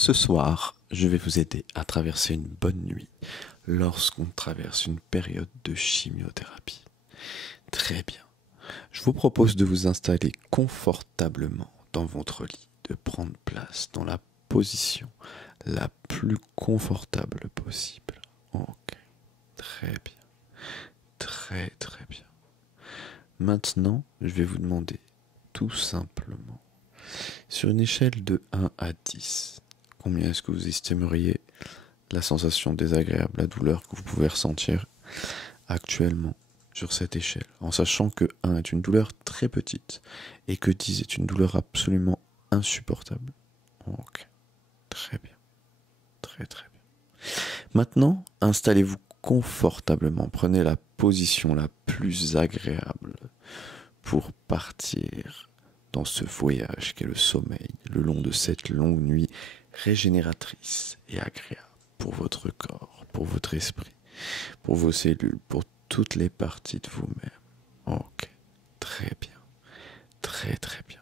Ce soir, je vais vous aider à traverser une bonne nuit lorsqu'on traverse une période de chimiothérapie. Très bien. Je vous propose de vous installer confortablement dans votre lit, de prendre place dans la position la plus confortable possible. Ok, très bien. Très très bien. Maintenant, je vais vous demander tout simplement, sur une échelle de 1 à 10, combien est-ce que vous estimeriez la sensation désagréable, la douleur que vous pouvez ressentir actuellement sur cette échelle, en sachant que 1 est une douleur très petite et que 10 est une douleur absolument insupportable. Ok, très bien, très très bien. Maintenant, installez-vous confortablement, prenez la position la plus agréable pour partir dans ce voyage qu'est le sommeil, le long de cette longue nuit régénératrice et agréable pour votre corps, pour votre esprit, pour vos cellules, pour toutes les parties de vous-même. Ok, très bien, très très bien.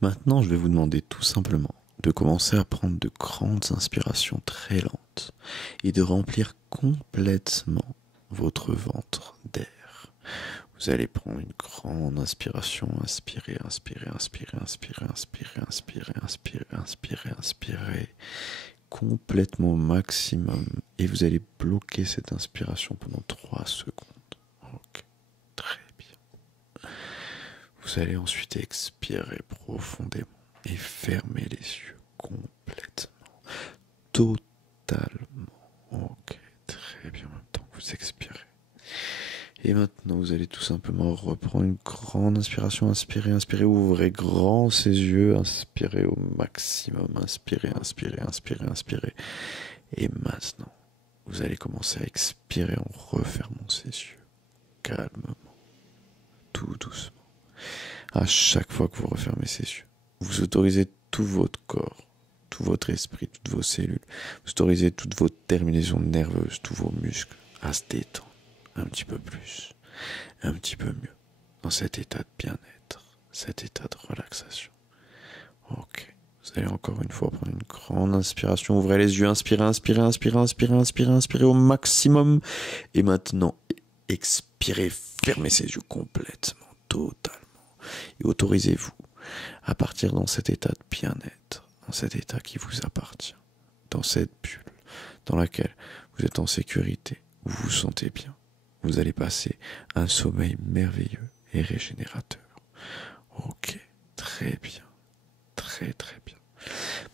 Maintenant, je vais vous demander tout simplement de commencer à prendre de grandes inspirations très lentes et de remplir complètement votre ventre d'air. Vous allez prendre une grande inspiration, inspirez, inspirez, inspirez, inspirez, inspirez, inspirez, inspirez, inspirez, inspirez, complètement au maximum, et vous allez bloquer cette inspiration pendant 3 secondes. Ok, très bien. Vous allez ensuite expirer profondément et fermer les yeux complètement, totalement. Ok, très bien, en même temps que vous expirez. Et maintenant, vous allez tout simplement reprendre une grande inspiration. Inspirez, inspirez, ouvrez grand ces yeux. Inspirez au maximum. Inspirez, inspirez, inspirez, inspirez. Et maintenant, vous allez commencer à expirer en refermant ces yeux. Calmement. Tout doucement. À chaque fois que vous refermez ces yeux, vous autorisez tout votre corps, tout votre esprit, toutes vos cellules. Vous autorisez toutes vos terminaisons nerveuses, tous vos muscles à se détendre. Un petit peu plus, un petit peu mieux, dans cet état de bien-être, cet état de relaxation. Ok, vous allez encore une fois prendre une grande inspiration, ouvrez les yeux, inspirez, inspirez, inspirez, inspirez, inspirez, inspirez au maximum. Et maintenant, expirez, fermez ces yeux complètement, totalement. Et autorisez-vous à partir dans cet état de bien-être, dans cet état qui vous appartient, dans cette bulle dans laquelle vous êtes en sécurité, vous vous sentez bien. Vous allez passer un sommeil merveilleux et régénérateur. Ok, très bien, très très bien.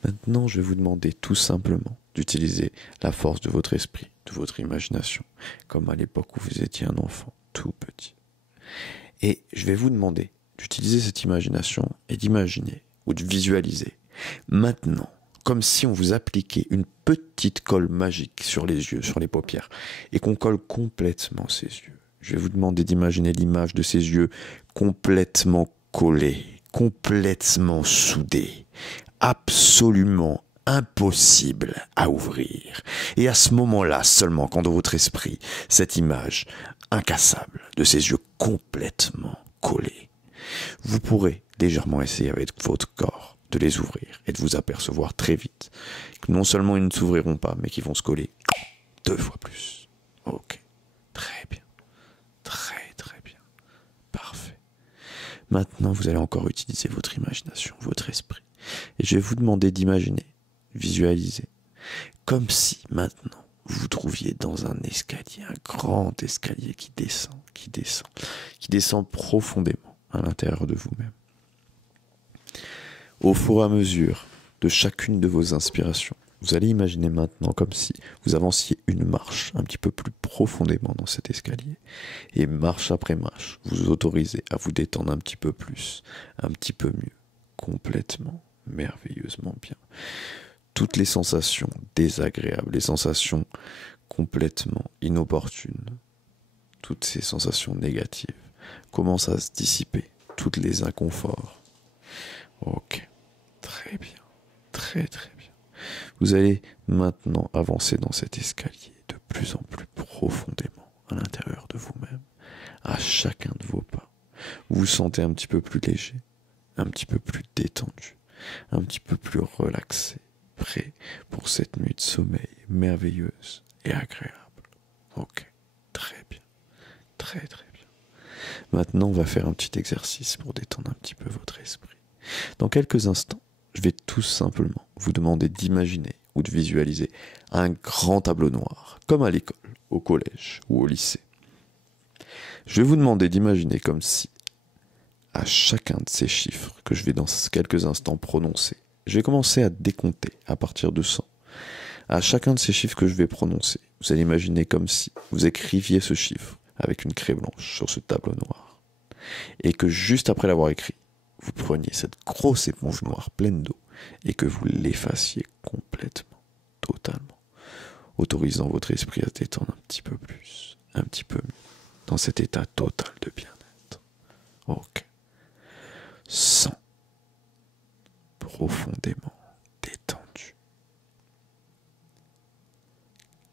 Maintenant, je vais vous demander tout simplement d'utiliser la force de votre esprit, de votre imagination, comme à l'époque où vous étiez un enfant tout petit. Et je vais vous demander d'utiliser cette imagination et d'imaginer ou de visualiser maintenant, comme si on vous appliquait une petite colle magique sur les yeux, sur les paupières, et qu'on colle complètement ces yeux. Je vais vous demander d'imaginer l'image de ces yeux complètement collés, complètement soudés, absolument impossible à ouvrir. Et à ce moment-là seulement, quand dans votre esprit, cette image incassable de ces yeux complètement collés, vous pourrez légèrement essayer avec votre corps de les ouvrir et de vous apercevoir très vite que non seulement ils ne s'ouvriront pas, mais qu'ils vont se coller 2 fois plus. Ok, très bien, très très bien, parfait. Maintenant, vous allez encore utiliser votre imagination, votre esprit, et je vais vous demander d'imaginer, visualiser, comme si maintenant vous vous trouviez dans un escalier, un grand escalier qui descend, qui descend, qui descend profondément à l'intérieur de vous-même. Au fur et à mesure de chacune de vos inspirations, vous allez imaginer maintenant comme si vous avanciez une marche un petit peu plus profondément dans cet escalier. Et marche après marche, vous autorisez à vous détendre un petit peu plus, un petit peu mieux, complètement, merveilleusement bien. Toutes les sensations désagréables, les sensations complètement inopportunes, toutes ces sensations négatives commencent à se dissiper, tous les inconforts. Ok, très bien, très très bien. Vous allez maintenant avancer dans cet escalier de plus en plus profondément à l'intérieur de vous-même. À chacun de vos pas, vous vous sentez un petit peu plus léger, un petit peu plus détendu, un petit peu plus relaxé, prêt pour cette nuit de sommeil merveilleuse et agréable. Ok, très bien, très très bien. Maintenant, on va faire un petit exercice pour détendre un petit peu votre esprit. Dans quelques instants, je vais tout simplement vous demander d'imaginer ou de visualiser un grand tableau noir, comme à l'école, au collège ou au lycée. Je vais vous demander d'imaginer comme si, à chacun de ces chiffres que je vais dans quelques instants prononcer, je vais commencer à décompter à partir de 100. À chacun de ces chiffres que je vais prononcer, vous allez imaginer comme si vous écriviez ce chiffre avec une craie blanche sur ce tableau noir. Et que juste après l'avoir écrit, vous preniez cette grosse éponge noire pleine d'eau et que vous l'effaciez complètement, totalement, autorisant votre esprit à se détendre un petit peu plus, un petit peu mieux, dans cet état total de bien-être. Ok. 100. Profondément détendu.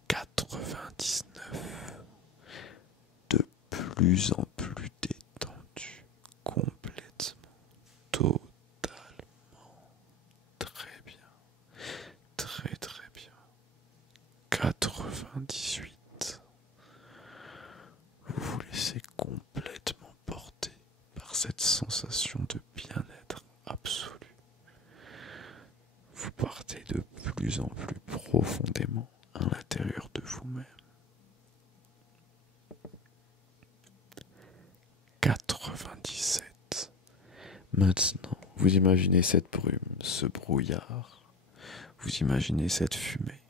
99. De plus en plus détendu. Complètement. Totalement. Très bien. Très très bien. 98. Vous vous laissez complètement porter par cette sensation de bien-être absolu. Vous partez de plus en plus profondément à l'intérieur de vous-même. 97. Maintenant, vous imaginez cette brume, ce brouillard. Vous imaginez cette fumée.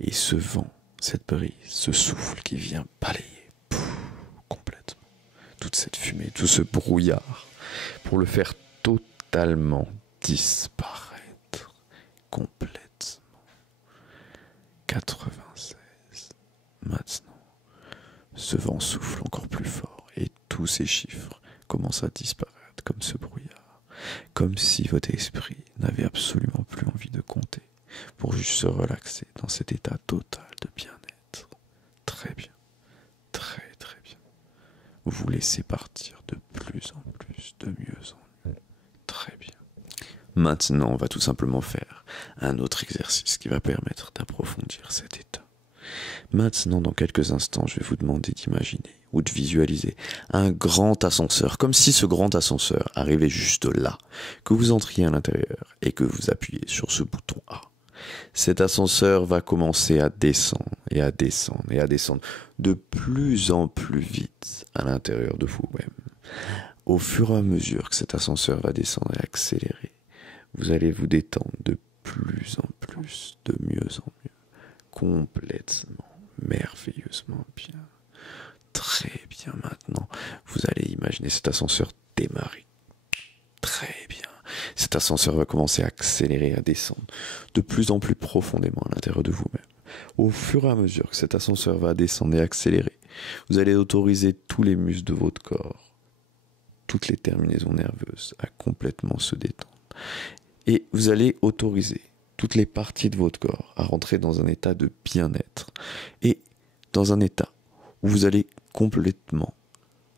Et ce vent, cette brise, ce souffle qui vient balayer complètement toute cette fumée, tout ce brouillard, pour le faire totalement disparaître complètement. 96. Maintenant, ce vent souffle encore plus fort et tous ces chiffres commencent à disparaître comme ce brouillard, comme si votre esprit n'avait absolument plus envie de compter, pour juste se relaxer dans cet état total de bien-être. Très bien, très très bien. Vous vous laissez partir de plus en plus, de mieux en mieux. Très bien. Maintenant, on va tout simplement faire un autre exercice qui va permettre d'approfondir cet état. Maintenant, dans quelques instants, je vais vous demander d'imaginer ou de visualiser un grand ascenseur, comme si ce grand ascenseur arrivait juste là, que vous entriez à l'intérieur et que vous appuyez sur ce bouton A. Cet ascenseur va commencer à descendre et à descendre et à descendre de plus en plus vite à l'intérieur de vous-même. Au fur et à mesure que cet ascenseur va descendre et accélérer, vous allez vous détendre de plus en plus, de mieux en mieux, complètement, merveilleusement bien. Très bien maintenant, vous allez imaginer cet ascenseur démarrer. Très bien. Cet ascenseur va commencer à accélérer, à descendre de plus en plus profondément à l'intérieur de vous-même. Au fur et à mesure que cet ascenseur va descendre et accélérer, vous allez autoriser tous les muscles de votre corps, toutes les terminaisons nerveuses à complètement se détendre. Et vous allez autoriser toutes les parties de votre corps à rentrer dans un état de bien-être et dans un état où vous allez complètement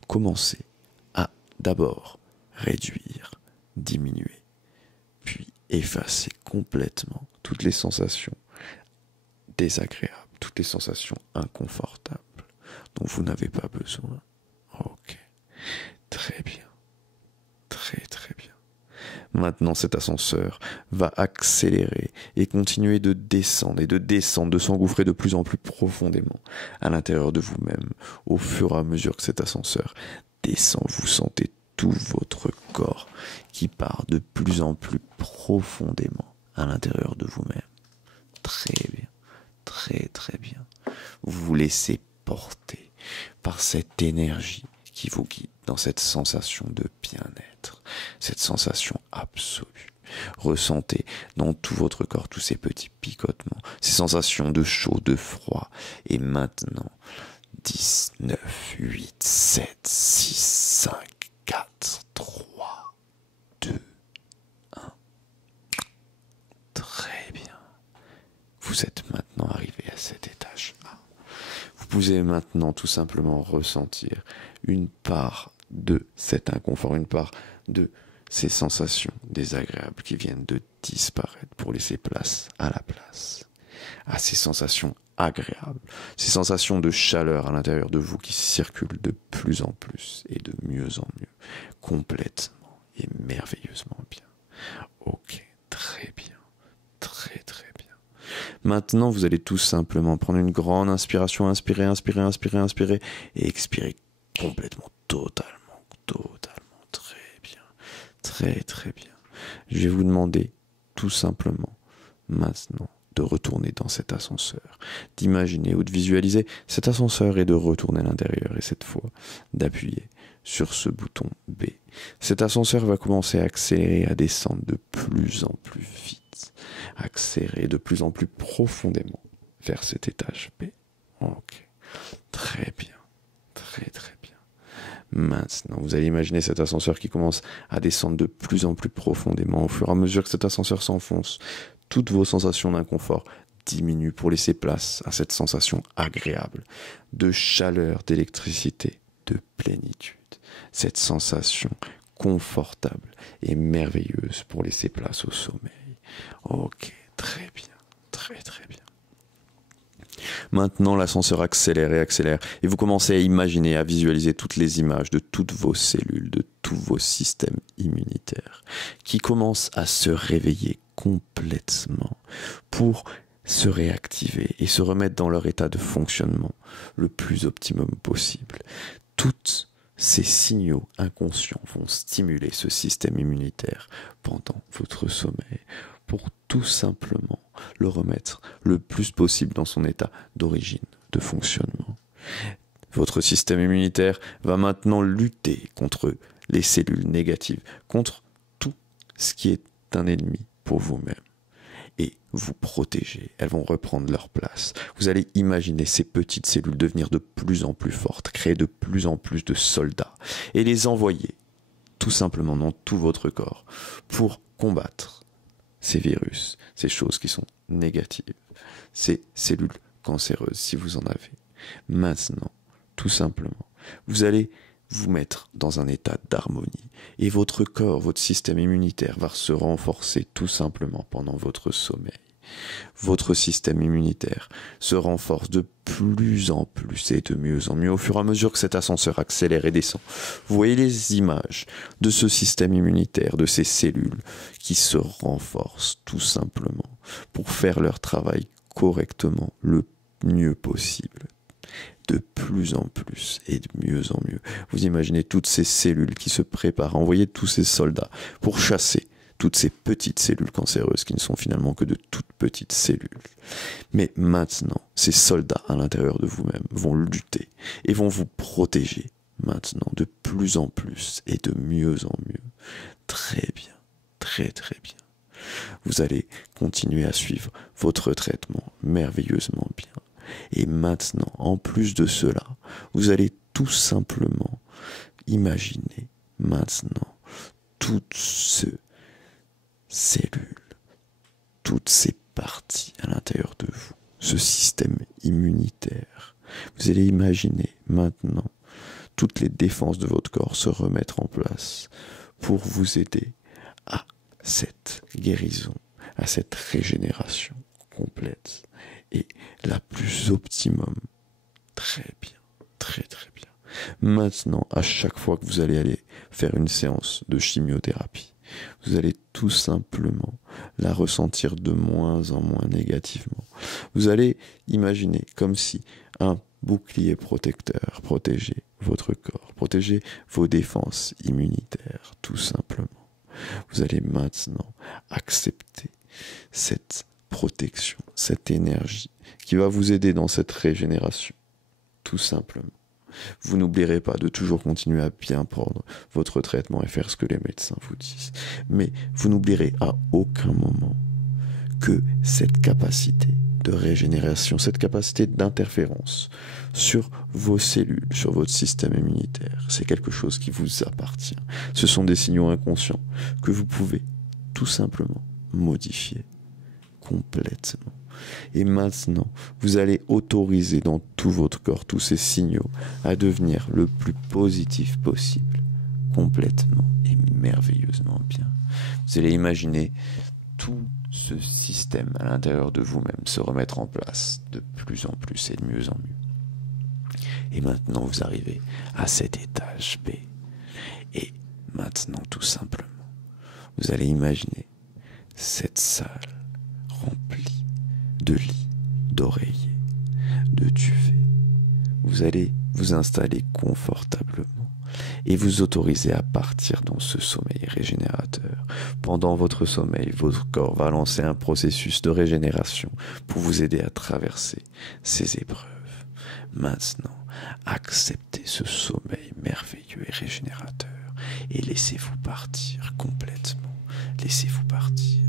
commencer à d'abord réduire, diminuer, puis effacer complètement toutes les sensations désagréables, toutes les sensations inconfortables dont vous n'avez pas besoin. Ok, très bien, très très bien. Maintenant, cet ascenseur va accélérer et continuer de descendre, de s'engouffrer de plus en plus profondément à l'intérieur de vous-même. Au fur et à mesure que cet ascenseur descend, vous sentez tout votre corps qui part de plus en plus profondément à l'intérieur de vous-même. Très bien, très très bien. Vous vous laissez porter par cette énergie qui vous guide dans cette sensation de bien-être, cette sensation absolue. Ressentez dans tout votre corps tous ces petits picotements, ces sensations de chaud, de froid. Et maintenant, 10, 9, 8, 7, 6, 5, 4, 3, 2, 1. Très bien. Vous êtes maintenant arrivé à cet étage A. Vous pouvez maintenant tout simplement ressentir une part de cet inconfort, une part de ces sensations désagréables qui viennent de disparaître pour laisser place à ces sensations agréables, ces sensations de chaleur à l'intérieur de vous qui circulent de plus en plus et de mieux en mieux, complètement et merveilleusement bien. Ok, très bien, très très bien. Maintenant, vous allez tout simplement prendre une grande inspiration, inspirer, inspirer, inspirer, inspirer, et expirer complètement, totalement, très bien, très très bien. Je vais vous demander tout simplement maintenant de retourner dans cet ascenseur, d'imaginer ou de visualiser cet ascenseur et de retourner à l'intérieur, et cette fois d'appuyer sur ce bouton B. Cet ascenseur va commencer à accélérer, à descendre de plus en plus vite, accélérer de plus en plus profondément vers cet étage B. Ok, très bien, très très bien. Maintenant, vous allez imaginer cet ascenseur qui commence à descendre de plus en plus profondément. Au fur et à mesure que cet ascenseur s'enfonce, toutes vos sensations d'inconfort diminuent pour laisser place à cette sensation agréable de chaleur, d'électricité, de plénitude. Cette sensation confortable et merveilleuse pour laisser place au sommeil. Ok, très bien, très très bien. Maintenant, l'ascenseur accélère et accélère, et vous commencez à imaginer, à visualiser toutes les images de toutes vos cellules, de tous vos systèmes immunitaires, qui commencent à se réveiller complètement pour se réactiver et se remettre dans leur état de fonctionnement le plus optimum possible. Toutes ces signaux inconscients vont stimuler ce système immunitaire pendant votre sommeil pour tout simplement le remettre le plus possible dans son état d'origine, de fonctionnement. Votre système immunitaire va maintenant lutter contre les cellules négatives, contre tout ce qui est un ennemi pour vous-même, et vous protéger. Elles vont reprendre leur place. Vous allez imaginer ces petites cellules devenir de plus en plus fortes, créer de plus en plus de soldats, et les envoyer tout simplement dans tout votre corps pour combattre ces virus, ces choses qui sont négatives, ces cellules cancéreuses si vous en avez. Maintenant, tout simplement, vous allez vous mettre dans un état d'harmonie et votre corps, votre système immunitaire va se renforcer tout simplement pendant votre sommeil. Votre système immunitaire se renforce de plus en plus et de mieux en mieux au fur et à mesure que cet ascenseur accélère et descend. Vous voyez les images de ce système immunitaire, de ces cellules qui se renforcent tout simplement pour faire leur travail correctement le mieux possible. De plus en plus et de mieux en mieux. Vous imaginez toutes ces cellules qui se préparent à envoyer tous ces soldats pour chasser toutes ces petites cellules cancéreuses qui ne sont finalement que de toutes petites cellules. Mais maintenant, ces soldats à l'intérieur de vous-même vont lutter et vont vous protéger maintenant de plus en plus et de mieux en mieux. Très bien, très très bien. Vous allez continuer à suivre votre traitement merveilleusement bien. Et maintenant, en plus de cela, vous allez tout simplement imaginer maintenant toutes ces cellules, toutes ces parties à l'intérieur de vous, ce système immunitaire. Vous allez imaginer maintenant toutes les défenses de votre corps se remettre en place pour vous aider à cette guérison, à cette régénération complète et la plus optimum. Très bien, très très bien. Maintenant, à chaque fois que vous allez aller faire une séance de chimiothérapie, vous allez tout simplement la ressentir de moins en moins négativement. Vous allez imaginer comme si un bouclier protecteur protégeait votre corps, protégeait vos défenses immunitaires, tout simplement. Vous allez maintenant accepter cette protection, cette énergie qui va vous aider dans cette régénération, tout simplement. Vous n'oublierez pas de toujours continuer à bien prendre votre traitement et faire ce que les médecins vous disent. Mais vous n'oublierez à aucun moment que cette capacité de régénération, cette capacité d'interférence sur vos cellules, sur votre système immunitaire, c'est quelque chose qui vous appartient. Ce sont des signaux inconscients que vous pouvez tout simplement modifier complètement. Et maintenant, vous allez autoriser dans tout votre corps tous ces signaux à devenir le plus positif possible, complètement et merveilleusement bien. Vous allez imaginer tout ce système à l'intérieur de vous-même se remettre en place de plus en plus et de mieux en mieux. Et maintenant, vous arrivez à cet étage B. Et maintenant, tout simplement, vous allez imaginer cette salle remplie de lits, d'oreillers, de duvets. Vous allez vous installer confortablement et vous autoriser à partir dans ce sommeil régénérateur. Pendant votre sommeil, votre corps va lancer un processus de régénération pour vous aider à traverser ces épreuves. Maintenant, acceptez ce sommeil merveilleux et régénérateur et laissez-vous partir complètement. Laissez-vous partir.